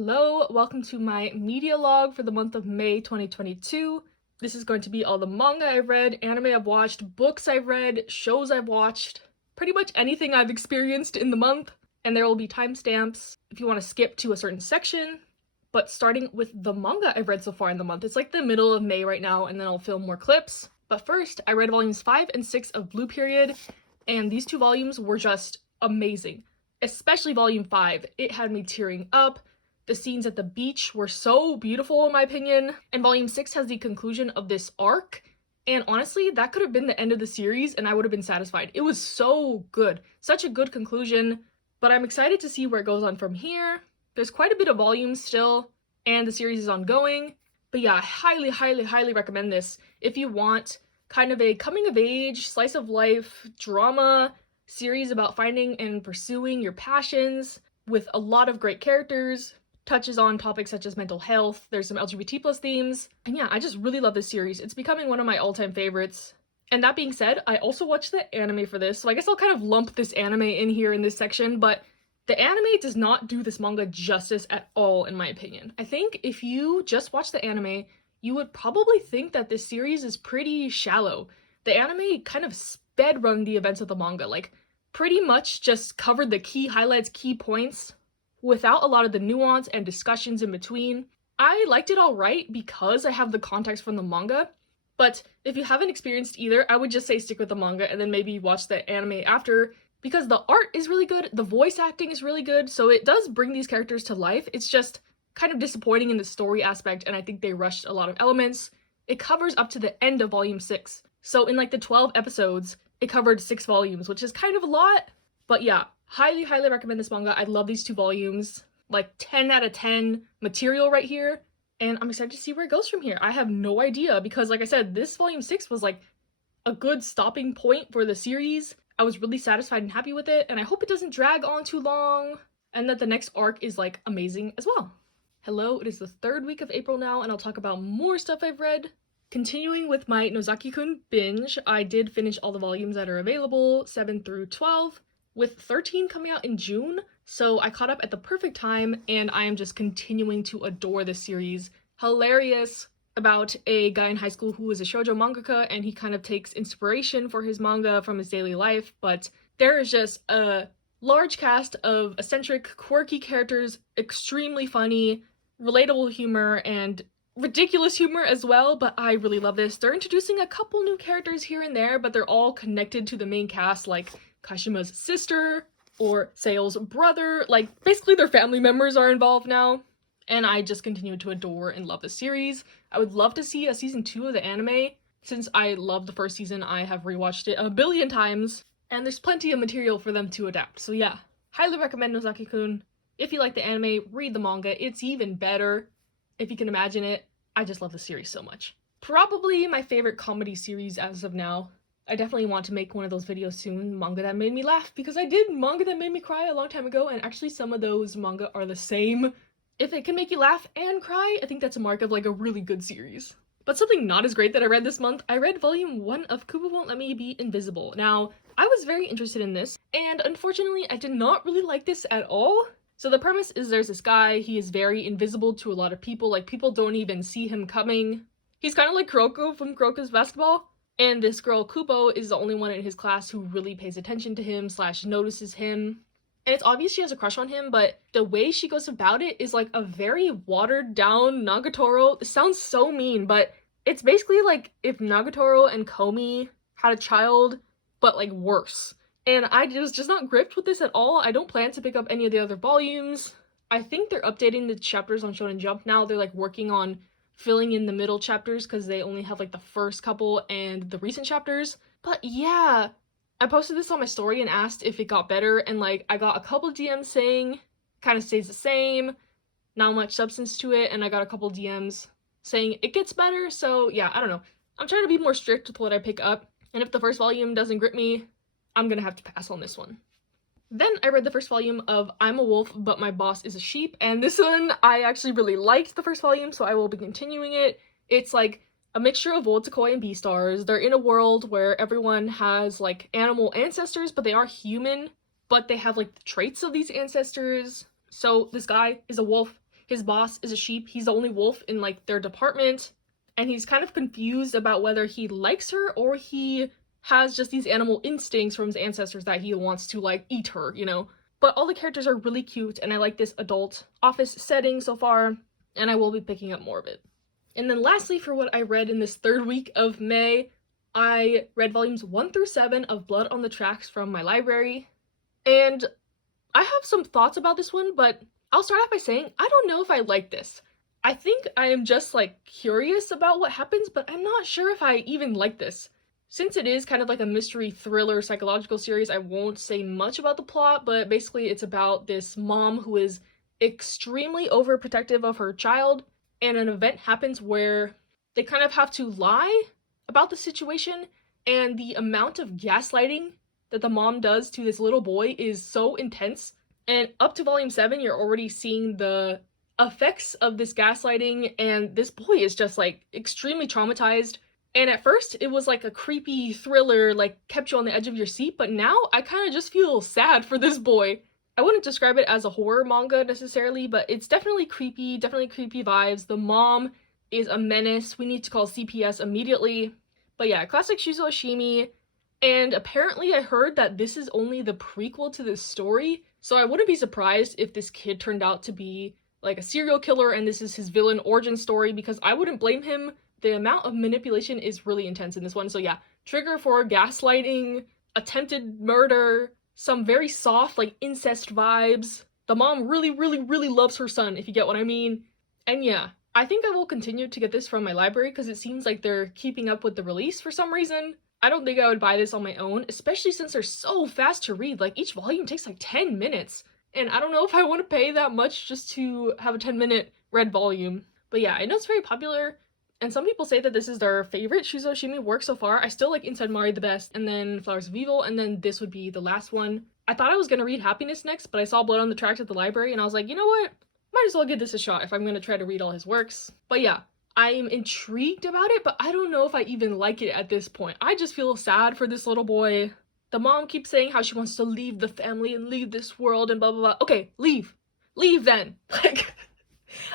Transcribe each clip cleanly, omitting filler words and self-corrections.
Hello, welcome to my media log for the month of May 2022. This is going to be all the manga I've read, anime I've watched, books I've read, shows I've watched, pretty much anything I've experienced in the month, and there will be timestamps if you want to skip to a certain section. But starting with the manga I've read so far in the month, it's like the middle of May right now, and then I'll film more clips. But first, I read volumes 5 and 6 of Blue Period, and these two volumes were just amazing. Especially volume 5, it had me tearing up. The scenes at the beach were so beautiful in my opinion, and volume 6 has the conclusion of this arc, and honestly, that could have been the end of the series and I would have been satisfied. It was so good. Such a good conclusion, but I'm excited to see where it goes on from here. There's quite a bit of volumes still, and the series is ongoing, but yeah, I highly recommend this if you want kind of a coming-of-age, slice-of-life drama series about finding and pursuing your passions with a lot of great characters. Touches on topics such as mental health, there's some LGBT plus themes, and yeah, I just really love this series. It's becoming one of my all-time favorites. And that being said, I also watched the anime for this, so I guess I'll kind of lump this anime in here in this section, but the anime does not do this manga justice at all, in my opinion. I think if you just watch the anime, you would probably think that this series is pretty shallow. The anime kind of sped run the events of the manga, like pretty much just covered the key highlights, key points, without a lot of the nuance and discussions in between. I liked it alright because I have the context from the manga, but if you haven't experienced either, I would just say stick with the manga and then maybe watch the anime after, because the art is really good, the voice acting is really good, so it does bring these characters to life. It's just kind of disappointing in the story aspect, and I think they rushed a lot of elements. It covers up to the end of volume 6, so in like the 12 episodes, it covered 6 volumes, which is kind of a lot, but yeah. Highly recommend this manga. I love these 2 volumes. Like 10 out of 10 material right here. And I'm excited to see where it goes from here. I have no idea because, like I said, this volume 6 was like a good stopping point for the series. I was really satisfied and happy with it, and I hope it doesn't drag on too long and that the next arc is like amazing as well. Hello, it is the 3rd week of April now, and I'll talk about more stuff I've read. Continuing with my Nozaki-kun binge, I did finish all the volumes that are available, 7 through 12. With 13 coming out in June, so I caught up at the perfect time, and I am just continuing to adore this series. Hilarious about a guy in high school who is a shoujo mangaka, and he kind of takes inspiration for his manga from his daily life, but there is just a large cast of eccentric, quirky characters, extremely funny, relatable humor, and ridiculous humor as well, but I really love this. They're introducing a couple new characters here and there, but they're all connected to the main cast, like Kashima's sister or Seo's brother. Like, basically their family members are involved now, and I just continue to adore and love the series. I would love to see a season 2 of the anime. Since I loved the first season, I have rewatched it a billion times, and there's plenty of material for them to adapt. So yeah, highly recommend Nozaki-kun. If you like the anime, read the manga. It's even better, if you can imagine it. I just love the series so much. Probably my favorite comedy series as of now. I definitely want to make one of those videos soon, manga that made me laugh, because I did manga that made me cry a long time ago, and actually some of those manga are the same. If it can make you laugh and cry, I think that's a mark of like a really good series. But something not as great that I read this month, I read volume 1 of Kubo Won't Let Me Be Invisible. Now, I was very interested in this, and unfortunately I did not really like this at all. So the premise is there's this guy, he is very invisible to a lot of people, like people don't even see him coming. He's kind of like Kuroko from Kuroko's Basketball. And this girl, Kubo, is the only one in his class who really pays attention to him / notices him. And it's obvious she has a crush on him, but the way she goes about it is like a very watered down Nagatoro. It sounds so mean, but it's basically like if Nagatoro and Komi had a child, but like worse. And I was just not gripped with this at all. I don't plan to pick up any of the other volumes. I think they're updating the chapters on Shonen Jump now. They're like working on filling in the middle chapters because they only have like the first couple and the recent chapters. But yeah, I posted this on my story and asked if it got better, and like I got a couple DMs saying kind of stays the same, not much substance to it, and I got a couple DMs saying it gets better. So yeah, I don't know. I'm trying to be more strict with what I pick up, and if the first volume doesn't grip me, I'm gonna have to pass on this one. Then I read the first volume of I'm a Wolf, But My Boss is a Sheep, and this one I actually really liked the first volume, so I will be continuing it. It's like a mixture of Wotakoi and Beastars. They're in a world where everyone has like animal ancestors, but they are human, but they have like the traits of these ancestors. So this guy is a wolf, His boss is a sheep. He's the only wolf in like their department, and he's kind of confused about whether he likes her or he has just these animal instincts from his ancestors that he wants to like eat her, you know. But all the characters are really cute, and I like this adult office setting so far, and I will be picking up more of it. And then lastly, for what I read in this third week of May, I read volumes 1 through 7 of Blood on the Tracks from my library. And I have some thoughts about this one, but I'll start off by saying I don't know if I like this. I think I am just like curious about what happens, but I'm not sure if I even like this. Since it is kind of like a mystery thriller psychological series, I won't say much about the plot, but basically it's about this mom who is extremely overprotective of her child, and an event happens where they kind of have to lie about the situation, and the amount of gaslighting that the mom does to this little boy is so intense. And up to volume 7, you're already seeing the effects of this gaslighting, and this boy is just like extremely traumatized. And at first it was like a creepy thriller, like kept you on the edge of your seat, but now I kind of just feel sad for this boy. I wouldn't describe it as a horror manga necessarily, but it's definitely creepy vibes. The mom is a menace. We need to call CPS immediately. But yeah, classic Shuzo Oshimi. And apparently I heard that this is only the prequel to this story, so I wouldn't be surprised if this kid turned out to be like a serial killer and this is his villain origin story, because I wouldn't blame him. The amount of manipulation is really intense in this one. So yeah, trigger for gaslighting, attempted murder, some very soft like incest vibes. The mom really loves her son, if you get what I mean. And yeah, I think I will continue to get this from my library because it seems like they're keeping up with the release for some reason. I don't think I would buy this on my own, especially since they're so fast to read. Like, each volume takes like 10 minutes. And I don't know if I want to pay that much just to have a 10-minute read volume. But yeah, I know it's very popular, and some people say that this is their favorite Shuzo Oshimi work so far. I still like Inside Mari the best, and then Flowers of Evil, and then this would be the last one. I thought I was going to read Happiness next, but I saw Blood on the Tracks at the library, and I was like, you know what? Might as well give this a shot if I'm going to try to read all his works. But yeah, I'm intrigued about it, but I don't know if I even like it at this point. I just feel sad for this little boy. The mom keeps saying how she wants to leave the family and leave this world and blah blah blah. Okay, leave. Leave then. Like,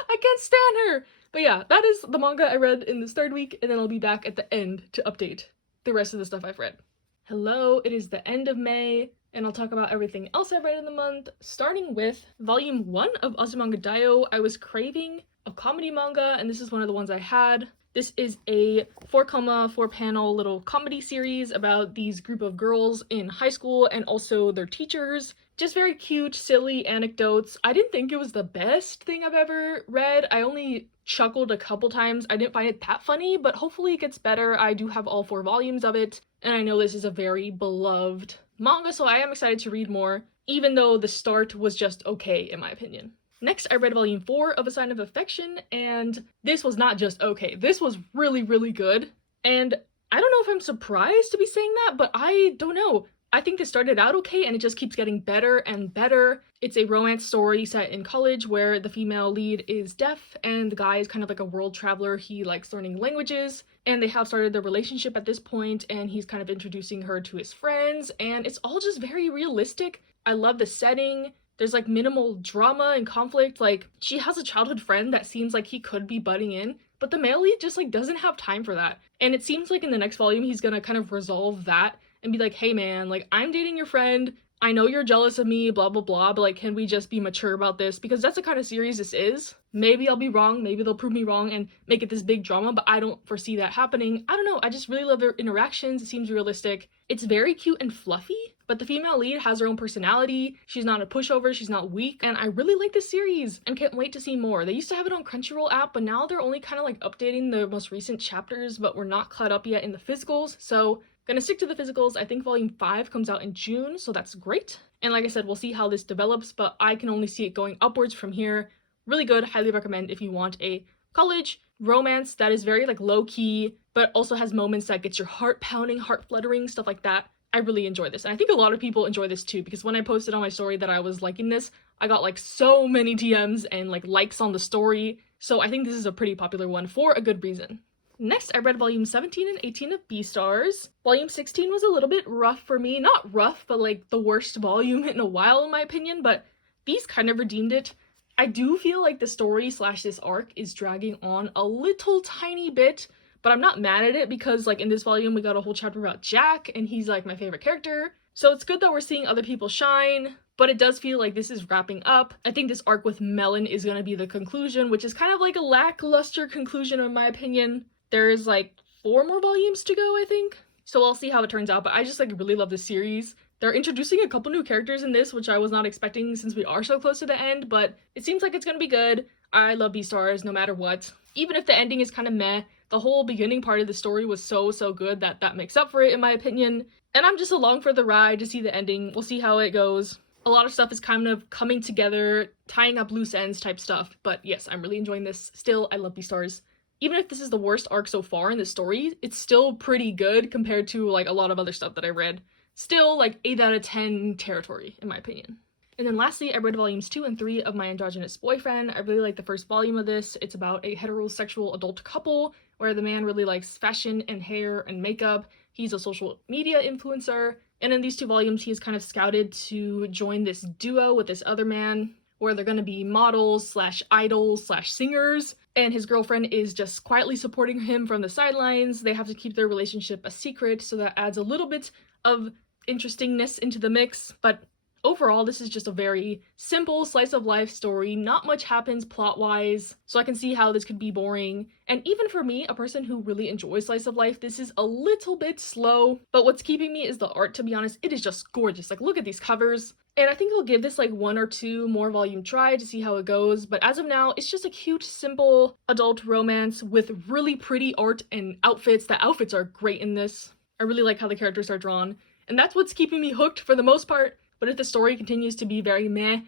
I can't stand her. But yeah, that is the manga I read in this third week, and then I'll be back at the end to update the rest of the stuff I've read. Hello, it is the end of May, and I'll talk about everything else I've read in the month, starting with volume 1 of Azumanga Daioh. I was craving a comedy manga, and this is one of the ones I had. This is a 4-panel little comedy series about these group of girls in high school and also their teachers. Just very cute, silly anecdotes. I didn't think it was the best thing I've ever read. I only chuckled a couple times. I didn't find it that funny, but hopefully it gets better. I do have all 4 volumes of it, and I know this is a very beloved manga, so I am excited to read more, even though the start was just okay, in my opinion. Next, I read volume 4 of A Sign of Affection, and this was not just okay. This was really good. And I don't know if I'm surprised to be saying that, but I don't know. I think this started out okay, and it just keeps getting better and better. It's a romance story set in college where the female lead is deaf, and the guy is kind of like a world traveler. He likes learning languages, and they have started their relationship at this point, and he's kind of introducing her to his friends, and it's all just very realistic. I love the setting. There's like minimal drama and conflict. Like, she has a childhood friend that seems like he could be butting in, but the male lead just like doesn't have time for that. And it seems like in the next volume he's gonna kind of resolve that and be like, hey man, like, I'm dating your friend, I know you're jealous of me, blah blah blah, but like, can we just be mature about this? Because that's the kind of series this is. Maybe I'll be wrong, maybe they'll prove me wrong and make it this big drama, but I don't foresee that happening. I don't know, I just really love their interactions. It seems realistic. It's very cute and fluffy, but the female lead has her own personality. She's not a pushover, she's not weak, and I really like this series and can't wait to see more. They used to have it on Crunchyroll app, but now they're only kind of like updating the most recent chapters, but we're not caught up yet in the physicals, so gonna stick to the physicals. I think volume 5 comes out in June, so that's great. And like I said, we'll see how this develops, but I can only see it going upwards from here. Really good, highly recommend if you want a college romance that is very like low-key, but also has moments that gets your heart pounding, heart fluttering, stuff like that. I really enjoy this, and I think a lot of people enjoy this too, because when I posted on my story that I was liking this, I got like so many DMs and like likes on the story, so I think this is a pretty popular one for a good reason. Next, I read volume 17 and 18 of Beastars. Volume 16 was a little bit rough for me. Not rough, but like the worst volume in a while in my opinion, but these kind of redeemed it. I do feel like the story slash this arc is dragging on a little tiny bit, but I'm not mad at it because like in this volume we got a whole chapter about Jack and he's like my favorite character. So it's good that we're seeing other people shine, but it does feel like this is wrapping up. I think this arc with Melon is going to be the conclusion, which is kind of like a lackluster conclusion in my opinion. There's like 4 more volumes to go, I think. So I'll see how it turns out, but I just like really love this series. They're introducing a couple new characters in this, which I was not expecting since we are so close to the end, but it seems like it's gonna be good. I love Beastars no matter what. Even if the ending is kind of meh, the whole beginning part of the story was so good that that makes up for it in my opinion. And I'm just along for the ride to see the ending. We'll see how it goes. A lot of stuff is kind of coming together, tying up loose ends type stuff, but yes, I'm really enjoying this. Still, I love Beastars. Even if this is the worst arc so far in the story, it's still pretty good compared to like a lot of other stuff that I read. Still like 8 out of 10 territory in my opinion. And then lastly, I read volumes 2 and 3 of My Androgynous Boyfriend. I really like the first volume of this. It's about a heterosexual adult couple where the man really likes fashion and hair and makeup. He's a social media influencer. And in these 2 volumes, he is kind of scouted to join this duo with this other man where they're going to be models slash idols slash singers. And his girlfriend is just quietly supporting him from the sidelines. They have to keep their relationship a secret, so that adds a little bit of interestingness into the mix. But overall, this is just a very simple slice of life story. Not much happens plot-wise, so I can see how this could be boring. And even for me, a person who really enjoys slice of life, this is a little bit slow. But what's keeping me is the art, to be honest. It is just gorgeous. Like, look at these covers. And I think I'll give this like 1 or 2 more volume try to see how it goes. But as of now, it's just a cute, simple adult romance with really pretty art and outfits. The outfits are great in this. I really like how the characters are drawn. And that's what's keeping me hooked for the most part. But if the story continues to be very meh,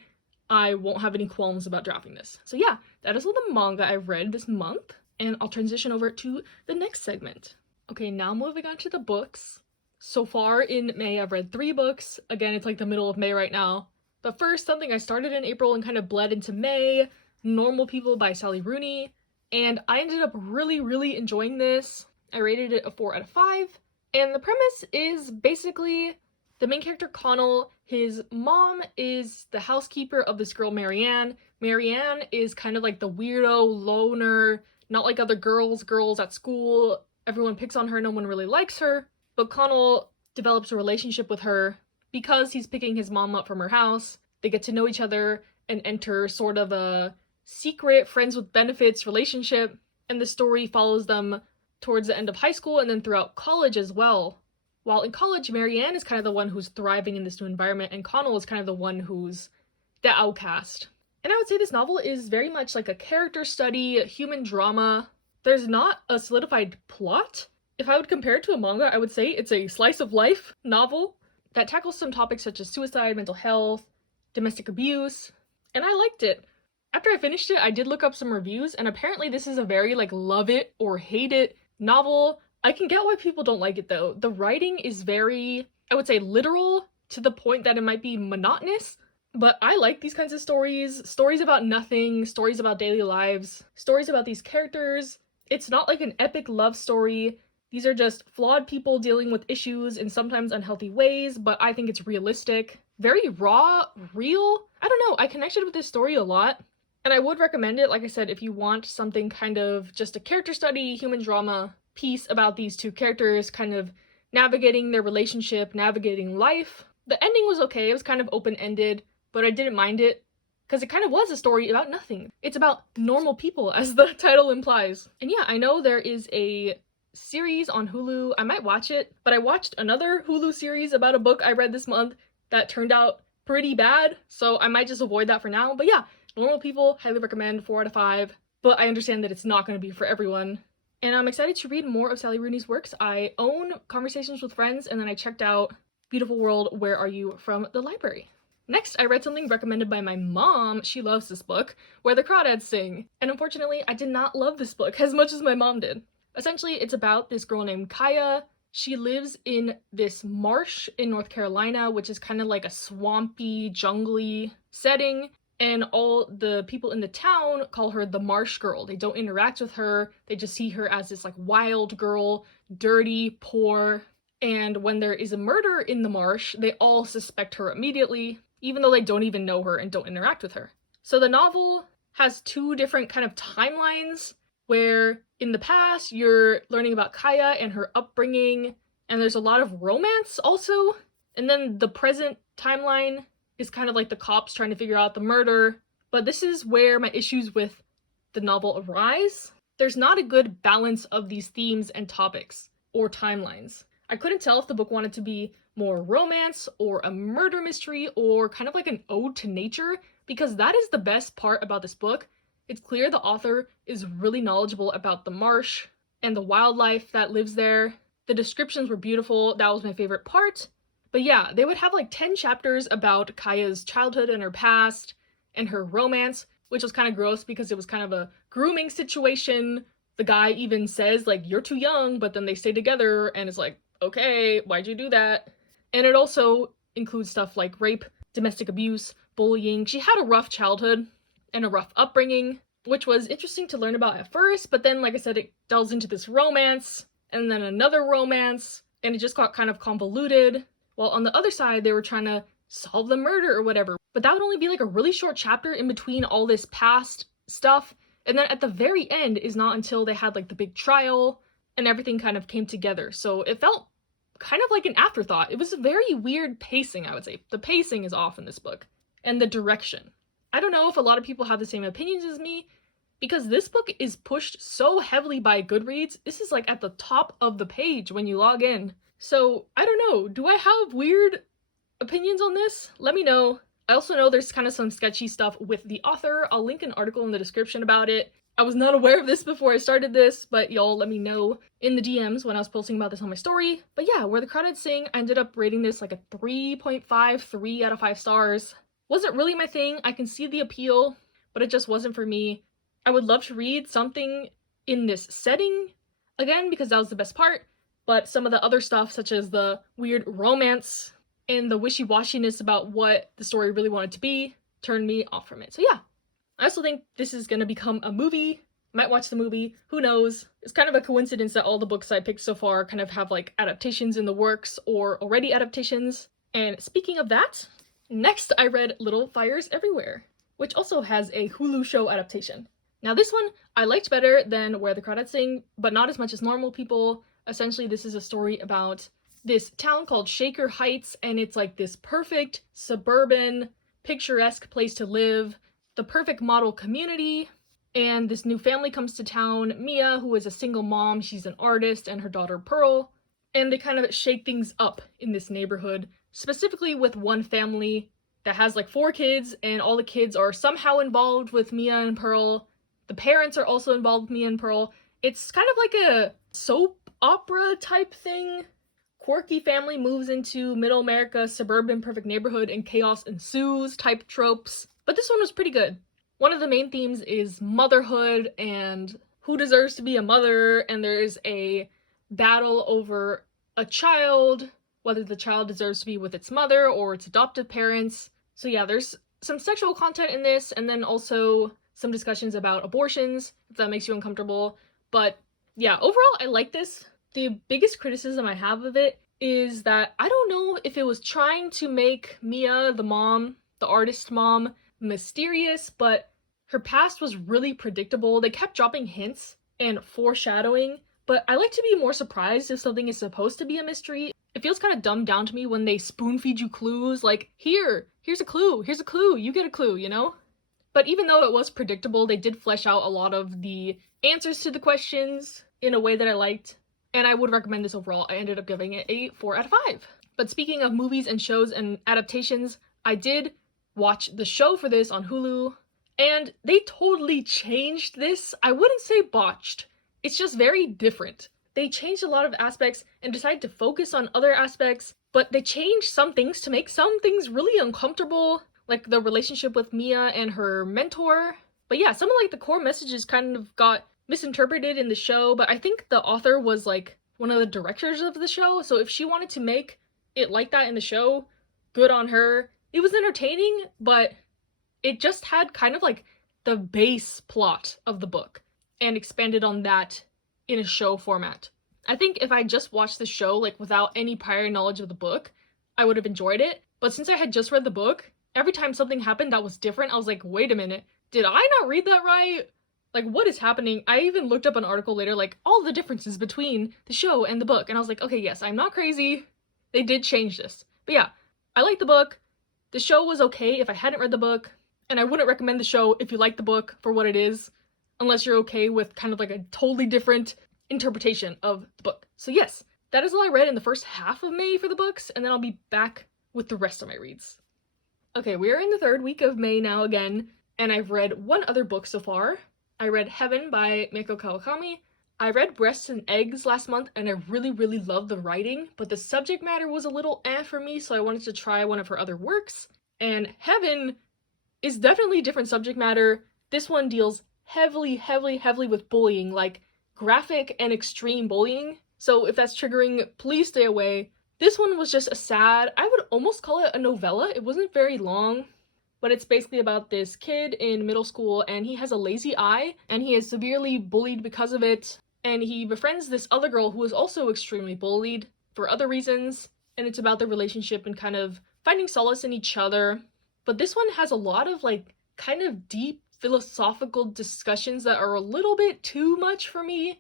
I won't have any qualms about dropping this. So yeah, that is all the manga I've read this month. And I'll transition over to the next segment. Okay, now moving on to the books. So far in May, I've read 3 books. Again, it's like the middle of May right now. But first, something I started in April and kind of bled into May, Normal People by Sally Rooney. And I ended up really enjoying this. I rated it a 4 out of 5. And the premise is basically the main character, Connell, his mom is the housekeeper of this girl, Marianne. Marianne is kind of like the weirdo, loner, not like other girls at school. Everyone picks on her, no one really likes her. But Connell develops a relationship with her because he's picking his mom up from her house. They get to know each other and enter sort of a secret friends with benefits relationship. And the story follows them towards the end of high school and then throughout college as well. While in college, Marianne is kind of the one who's thriving in this new environment, and Connell is kind of the one who's the outcast. And I would say this novel is very much like a character study, a human drama. There's not a solidified plot. If I would compare it to a manga, I would say it's a slice of life novel that tackles some topics such as suicide, mental health, domestic abuse, and I liked it. After I finished it, I did look up some reviews, and apparently this is a very like love it or hate it novel. I can get why people don't like it though. The writing is very, I would say, literal to the point that it might be monotonous, but I like these kinds of stories. Stories about nothing, stories about daily lives, stories about these characters. It's not like an epic love story. These are just flawed people dealing with issues in sometimes unhealthy ways, but I think it's realistic. Very raw, real. I don't know, I connected with this story a lot. And I would recommend it, like I said, if you want something kind of just a character study, human drama piece about these 2 characters kind of navigating their relationship, navigating life. The ending was okay, it was kind of open-ended, but I didn't mind it because it kind of was a story about nothing. It's about normal people, as the title implies. And yeah, I know there is a series on Hulu. I might watch it, but I watched another Hulu series about a book I read this month that turned out pretty bad, so I might just avoid that for now. But yeah, Normal People, highly recommend, 4 out of 5, but I understand that it's not going to be for everyone. And I'm excited to read more of Sally Rooney's works. I own Conversations with Friends, and then I checked out Beautiful World, Where Are You from the library. Next, I read something recommended by my mom. She loves this book, Where the Crawdads Sing. And unfortunately, I did not love this book as much as my mom did. Essentially, it's about this girl named Kaya. She lives in this marsh in North Carolina, which is kind of like a swampy, jungly setting. And all the people in the town call her the Marsh Girl. They don't interact with her. They just see her as this like wild girl, dirty, poor. And when there is a murder in the marsh, they all suspect her immediately, even though they don't even know her and don't interact with her. So the novel has two different kind of timelines where in the past you're learning about Kaya and her upbringing, and there's a lot of romance also. And then the present timeline is kind of like the cops trying to figure out the murder. But this is where my issues with the novel arise. There's not a good balance of these themes and topics or timelines. I couldn't tell if the book wanted to be more romance or a murder mystery or kind of like an ode to nature, because that is the best part about this book. It's clear the author is really knowledgeable about the marsh and the wildlife that lives there. The descriptions were beautiful. That was my favorite part. But yeah, they would have like 10 chapters about Kaya's childhood and her past and her romance, which was kind of gross because it was kind of a grooming situation. The guy even says, like, you're too young, but then they stay together, and it's like, okay, why'd you do that? And it also includes stuff like rape, domestic abuse, bullying. She had a rough childhood and a rough upbringing, which was interesting to learn about at first, but then, like I said, it delves into this romance, and then another romance, and it just got kind of convoluted. While on the other side, they were trying to solve the murder or whatever. But that would only be like a really short chapter in between all this past stuff. And then at the very end is not until they had like the big trial and everything kind of came together. So it felt kind of like an afterthought. It was a very weird pacing, I would say. The pacing is off in this book. And the direction. I don't know if a lot of people have the same opinions as me, because this book is pushed so heavily by Goodreads. This is like at the top of the page when you log in. So I don't know, do I have weird opinions on this? Let me know. I also know there's kind of some sketchy stuff with the author. I'll link an article in the description about it. I was not aware of this before I started this, but y'all let me know in the DMs when I was posting about this on my story. But yeah, Where the Crowded Sing, I ended up rating this like a 3.5, 3 out of 5 stars. Wasn't really my thing. I can see the appeal, but it just wasn't for me. I would love to read something in this setting again, because that was the best part. But some of the other stuff, such as the weird romance and the wishy-washiness about what the story really wanted to be, turned me off from it. So yeah, I also think this is gonna become a movie. Might watch the movie, who knows? It's kind of a coincidence that all the books I picked so far kind of have like adaptations in the works or already adaptations. And speaking of that, next I read Little Fires Everywhere, which also has a Hulu show adaptation. Now this one I liked better than Where the Crawdads Sing, but not as much as Normal People. Essentially, this is a story about this town called Shaker Heights, and it's like this perfect, suburban, picturesque place to live, the perfect model community, and this new family comes to town, Mia, who is a single mom, she's an artist, and her daughter Pearl, and they kind of shake things up in this neighborhood, specifically with one family that has like 4 kids, and all the kids are somehow involved with Mia and Pearl. The parents are also involved with Mia and Pearl. It's kind of like a soap opera type thing. Quirky family moves into middle America, suburban perfect neighborhood, and chaos ensues type tropes. But this one was pretty good. One of the main themes is motherhood and who deserves to be a mother, and there's a battle over a child, whether the child deserves to be with its mother or its adoptive parents. So yeah, there's some sexual content in this, and then also some discussions about abortions, if that makes you uncomfortable. But yeah, overall, I like this. The biggest criticism I have of it is that I don't know if it was trying to make Mia, the mom, the artist mom, mysterious, but her past was really predictable. They kept dropping hints and foreshadowing, but I like to be more surprised if something is supposed to be a mystery. It feels kind of dumbed down to me when they spoon feed you clues, like, here's a clue, you get a clue, you know? But even though it was predictable, they did flesh out a lot of the answers to the questions in a way that I liked. And I would recommend this overall. I ended up giving it a 4 out of 5. But speaking of movies and shows and adaptations, I did watch the show for this on Hulu, and they totally changed this. I wouldn't say botched. It's just very different. They changed a lot of aspects and decided to focus on other aspects, but they changed some things to make some things really uncomfortable, like the relationship with Mia and her mentor. But yeah, some of like the core messages kind of got misinterpreted in the show, but I think the author was like one of the directors of the show, so if she wanted to make it like that in the show, good on her. It was entertaining, but it just had kind of like the base plot of the book and expanded on that in a show format. I think if I just watched the show like without any prior knowledge of the book, I would have enjoyed it, but since I had just read the book, every time something happened that was different, I was like, wait a minute, did I not read that right? Like, what is happening? I even looked up an article later, like, all the differences between the show and the book, and I was like, okay, yes, I'm not crazy. They did change this. But yeah, I like the book. The show was okay if I hadn't read the book, and I wouldn't recommend the show if you like the book for what it is, unless you're okay with kind of like a totally different interpretation of the book. So yes, that is all I read in the first half of May for the books, and then I'll be back with the rest of my reads. Okay, we are in the third week of May now again, and I've read one other book so far. I read Heaven by Meiko Kawakami. I read Breasts and Eggs last month, and I really loved the writing, but the subject matter was a little for me, so I wanted to try one of her other works. And Heaven is definitely different subject matter. This one deals heavily with bullying, like graphic and extreme bullying. So if that's triggering, please stay away. This one was just a sad, I would almost call it a novella. It wasn't very long, but it's basically about this kid in middle school, and he has a lazy eye, and he is severely bullied because of it. And he befriends this other girl who is also extremely bullied for other reasons, and it's about their relationship and kind of finding solace in each other. But this one has a lot of like kind of deep philosophical discussions that are a little bit too much for me.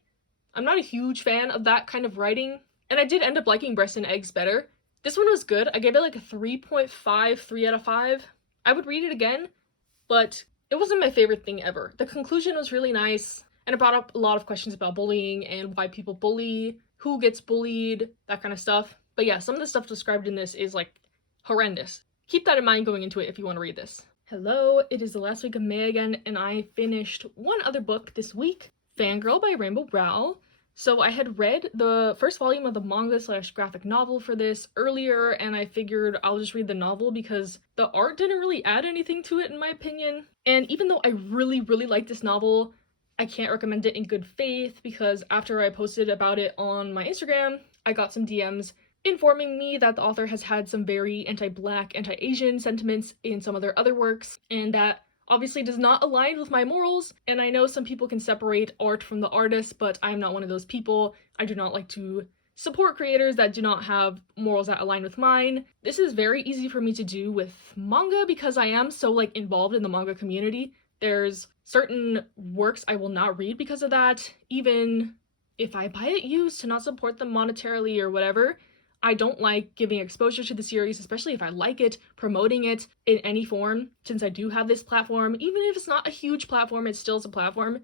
I'm not a huge fan of that kind of writing, and I did end up liking Breasts and Eggs better. This one was good. I gave it like a 3.5, 3 out of 5. I would read it again, but it wasn't my favorite thing ever. The conclusion was really nice, and it brought up a lot of questions about bullying and why people bully, who gets bullied, that kind of stuff. But yeah, some of the stuff described in this is like horrendous. Keep that in mind going into it if you want to read this. Hello, it is the last week of May again, and I finished one other book this week, Fangirl by Rainbow Rowell. So I had read the first volume of the manga / graphic novel for this earlier, and I figured I'll just read the novel because the art didn't really add anything to it in my opinion. And even though I really like this novel, I can't recommend it in good faith because after I posted about it on my Instagram, I got some DMs informing me that the author has had some very anti-Black, anti-Asian sentiments in some of their other works, and that obviously does not align with my morals. And I know some people can separate art from the artist, but I'm not one of those people. I do not like to support creators that do not have morals that align with mine. This is very easy for me to do with manga because I am so like involved in the manga community. There's certain works I will not read because of that, even if I buy it used to not support them monetarily or whatever. I don't like giving exposure to the series, especially if I like it, promoting it in any form, since I do have this platform. Even if it's not a huge platform, it still is a platform,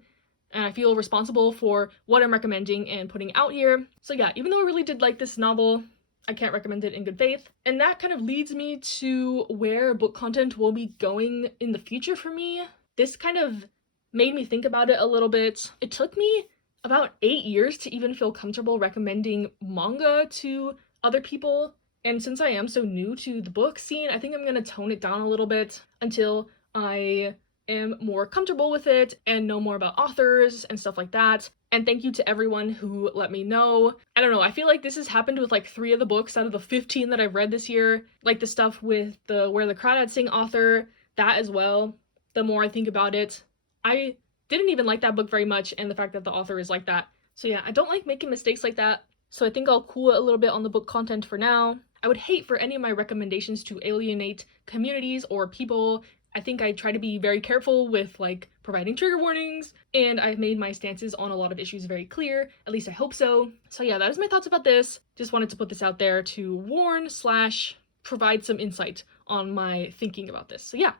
and I feel responsible for what I'm recommending and putting out here. So yeah, even though I really did like this novel, I can't recommend it in good faith. And that kind of leads me to where book content will be going in the future for me. This kind of made me think about it a little bit. It took me about 8 years to even feel comfortable recommending manga to other people, and since I am so new to the book scene, I think I'm gonna tone it down a little bit until I am more comfortable with it and know more about authors and stuff like that. And thank you to everyone who let me know. I don't know, I feel like this has happened with like 3 of the books out of the 15 that I've read this year. Like the stuff with the Where the Crawdads Sing author, that as well. The more I think about it, I didn't even like that book very much, and the fact that the author is like that. So yeah, I don't like making mistakes like that. So I think I'll cool it a little bit on the book content for now. I would hate for any of my recommendations to alienate communities or people. I think I try to be very careful with like providing trigger warnings, and I've made my stances on a lot of issues very clear. At least I hope so. So yeah, that is my thoughts about this. Just wanted to put this out there to warn / provide some insight on my thinking about this. So yeah,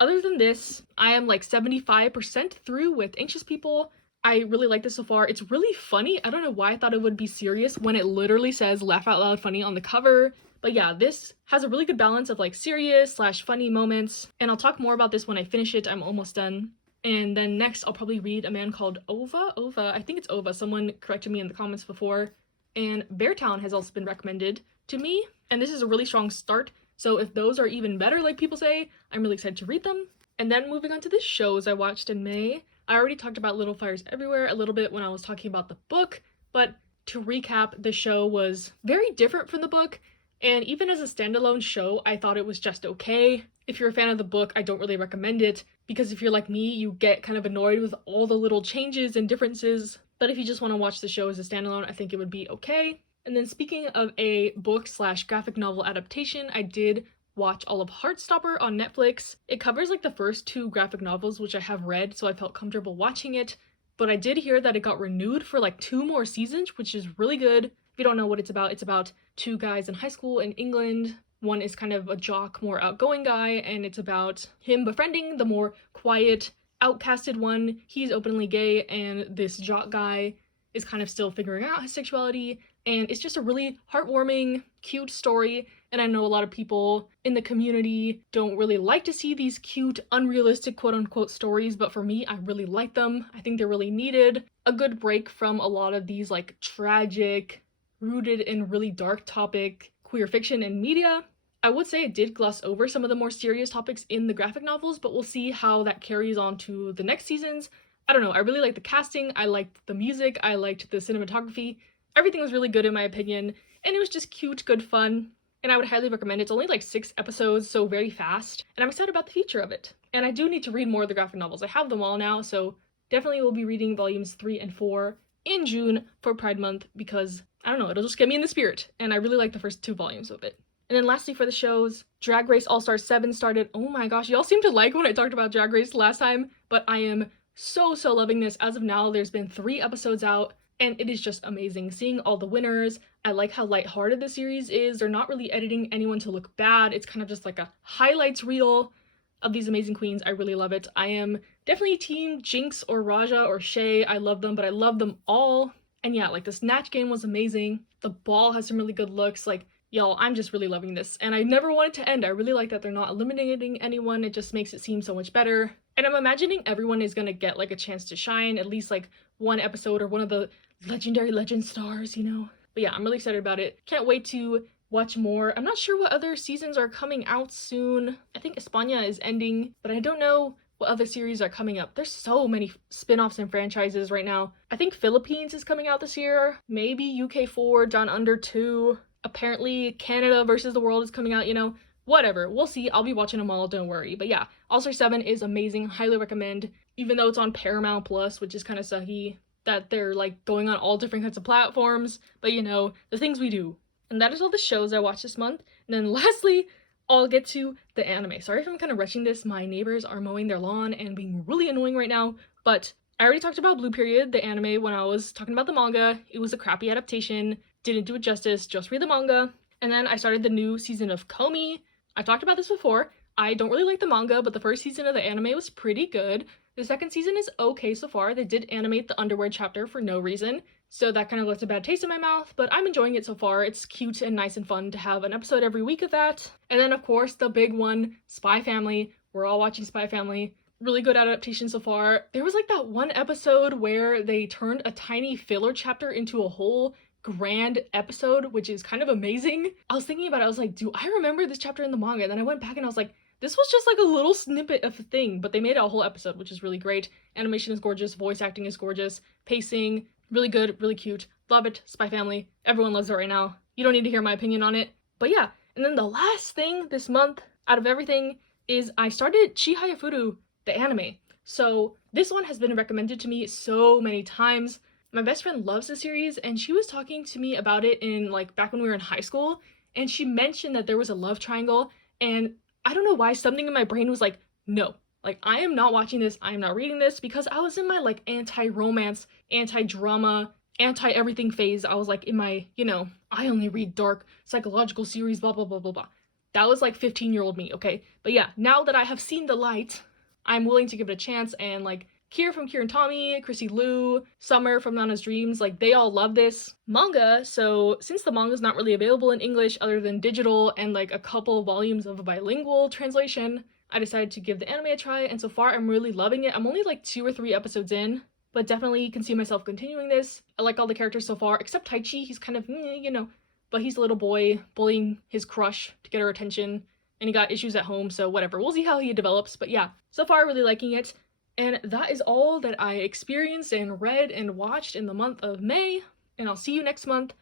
other than this, I am like 75% through with Anxious People. I really like this so far. It's really funny. I don't know why I thought it would be serious when it literally says laugh out loud funny on the cover. But yeah, this has a really good balance of like serious / funny moments. And I'll talk more about this when I finish it. I'm almost done. And then next I'll probably read a man called Ova. I think it's Ova. Someone corrected me in the comments before. And Beartown has also been recommended to me. And this is a really strong start. So if those are even better, like people say, I'm really excited to read them. And then moving on to the shows I watched in May. I already talked about Little Fires Everywhere a little bit when I was talking about the book, but to recap, the show was very different from the book, and even as a standalone show, I thought it was just okay. If you're a fan of the book, I don't really recommend it, because if you're like me, you get kind of annoyed with all the little changes and differences, but if you just want to watch the show as a standalone, I think it would be okay. And then speaking of a book / graphic novel adaptation, I did watch all of Heartstopper on Netflix. It covers like the first 2 graphic novels, which I have read, so I felt comfortable watching it. But I did hear that it got renewed for like 2 more seasons, which is really good. If you don't know what it's about 2 guys in high school in England. One is kind of a jock, more outgoing guy, and it's about him befriending the more quiet, outcasted one. He's openly gay, and this jock guy is kind of still figuring out his sexuality, and it's just a really heartwarming, cute story. And I know a lot of people in the community don't really like to see these cute, unrealistic quote-unquote stories, but for me, I really like them. I think they're really needed. A good break from a lot of these like tragic, rooted in really dark topic queer fiction and media. I would say it did gloss over some of the more serious topics in the graphic novels, but we'll see how that carries on to the next seasons. I don't know, I really liked the casting, I liked the music, I liked the cinematography. Everything was really good in my opinion, and it was just cute, good fun. And I would highly recommend it. It's only like 6 episodes, so very fast, and I'm excited about the future of it. And I do need to read more of the graphic novels. I have them all now, so definitely will be reading volumes 3 and 4 in June for Pride Month because, I don't know, it'll just get me in the spirit, and I really like the first 2 volumes of it. And then lastly for the shows, Drag Race All-Star 7 started. Oh my gosh, y'all seem to like when I talked about Drag Race last time, but I am so loving this. As of now, there's been 3 episodes out, and it is just amazing. Seeing all the winners, I like how lighthearted the series is. They're not really editing anyone to look bad. It's kind of just like a highlights reel of these amazing queens. I really love it. I am definitely team Jinx or Raja or Shay. I love them, but I love them all. And yeah, like the Snatch game was amazing. The ball has some really good looks. Like, y'all, I'm just really loving this. And I never want it to end. I really like that they're not eliminating anyone. It just makes it seem so much better. And I'm imagining everyone is gonna get like a chance to shine, at least like 1 episode or one of the legendary legend stars, you know? But yeah, I'm really excited about it. Can't wait to watch more. I'm not sure what other seasons are coming out soon. I think España is ending, but I don't know what other series are coming up. There's so many spin-offs and franchises right now. I think Philippines is coming out this year. Maybe UK4, Down Under 2. Apparently Canada versus the World is coming out, you know? Whatever, we'll see. I'll be watching them all, don't worry. But yeah, All-Star 7 is amazing. Highly recommend. Even though it's on Paramount Plus, which is kind of sucky that they're like going on all different kinds of platforms, but you know, the things we do. And that is all the shows I watched this month. And then lastly, I'll get to the anime. Sorry if I'm kind of rushing this. My neighbors are mowing their lawn and being really annoying right now, but I already talked about Blue Period, the anime, when I was talking about the manga. It was a crappy adaptation, didn't do it justice, just read the manga. And then I started the new season of Komi. I talked about this before. I don't really like the manga, but the first season of the anime was pretty good. The second season is okay so far. They did animate the underwear chapter for no reason, so that kind of left a bad taste in my mouth, but I'm enjoying it so far. It's cute and nice and fun to have an episode every week of that. And then of course the big one, Spy Family. We're all watching Spy Family. Really good adaptation so far. There was like that one episode where they turned a tiny filler chapter into a whole grand episode, which is kind of amazing. I was thinking about it, I was like, do I remember this chapter in the manga? And then I went back and I was like, this was just like a little snippet of a thing, but they made it a whole episode, which is really great. Animation is gorgeous, voice acting is gorgeous, pacing, really good, really cute. Love it, Spy Family. Everyone loves it right now. You don't need to hear my opinion on it. But yeah, and then the last thing this month out of everything is I started Chihayafuru, the anime. So this one has been recommended to me so many times. My best friend loves the series, and she was talking to me about it in like back when we were in high school, and she mentioned that there was a love triangle, and I don't know why something in my brain was like, no, like I am not watching this, I am not reading this, because I was in my like anti-romance, anti-drama, anti-everything phase. I was like in my, you know, I only read dark psychological series, blah blah blah blah blah. That was like 15-year-old me, okay? But yeah, now that I have seen the light, I'm willing to give it a chance, and like Kier from Kier and Tommy, Chrissy Lou, Summer from Nana's Dreams, like they all love this manga. So since the manga is not really available in English other than digital and like a couple volumes of a bilingual translation, I decided to give the anime a try, and so far I'm really loving it. I'm only like 2 or 3 episodes in, but definitely can see myself continuing this. I like all the characters so far, except Taichi. He's kind of, you know, but he's a little boy bullying his crush to get her attention, and he got issues at home, so whatever. We'll see how he develops, but yeah, so far really liking it. And that is all that I experienced and read and watched in the month of May. And I'll see you next month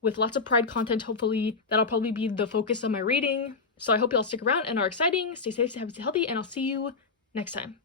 with lots of Pride content, hopefully. That'll probably be the focus of my reading. So I hope y'all stick around and are exciting. Stay safe, stay happy, stay healthy, and I'll see you next time.